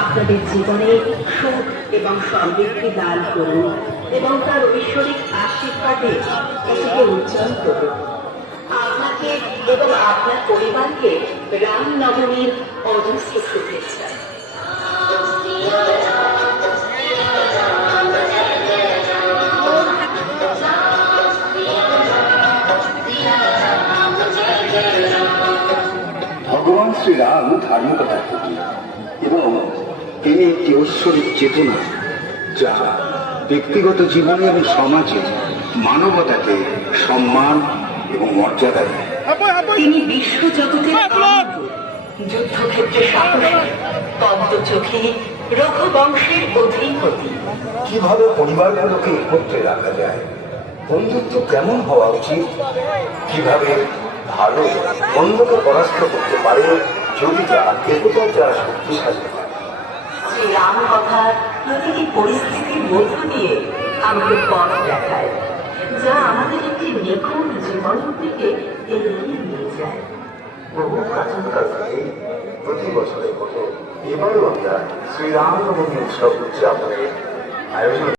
আপনাদের জীবনে সুখ এবং সমৃদ্ধি দান করুন এবং তার ঐশ্বরিক আশীর্বাদে এটিকে উজ্জ্বল করুন। আপনাকে এবং আপনার পরিবারকে রামনবমীর অজস্র শুভেচ্ছা। ভগবান শ্রীরাম ধার্মিকতার প্রতীক এবং তিনি একটি ঐশ্বরিক চেতনা, যা ব্যক্তিগত জীবনে এবং সমাজে মানবতাকে সম্মান এবং মর্যাদা দেয়। তিনি বিশ্বজগতের যুদ্ধক্ষেত্রে সাহসী, পদ্মচোখী, রঘুবংশের অধিপতি। কিভাবে পরিবারগুলোকে একত্রে রাখা যায়, বন্ধুত্ব কেমন হওয়া উচিত, কিভাবে ভালো অন্যকে পরাস্ত করতে পারে যদি তারা একতার দ্বারা শক্তিশালী হয়। শ্রীরাম কথার প্রতিটি পরিস্থিতির মধ্য দিয়ে আমাকে পথ দেখায়, যা আমাদের একটি নিখুঁত জীবনের দিকে এগিয়ে নিয়ে যায়। বহু প্রাচীনকাল থেকে প্রতি বছরের মতো এবারও আমরা শ্রীরামনবমী উৎসব উদযাপনের আয়োজন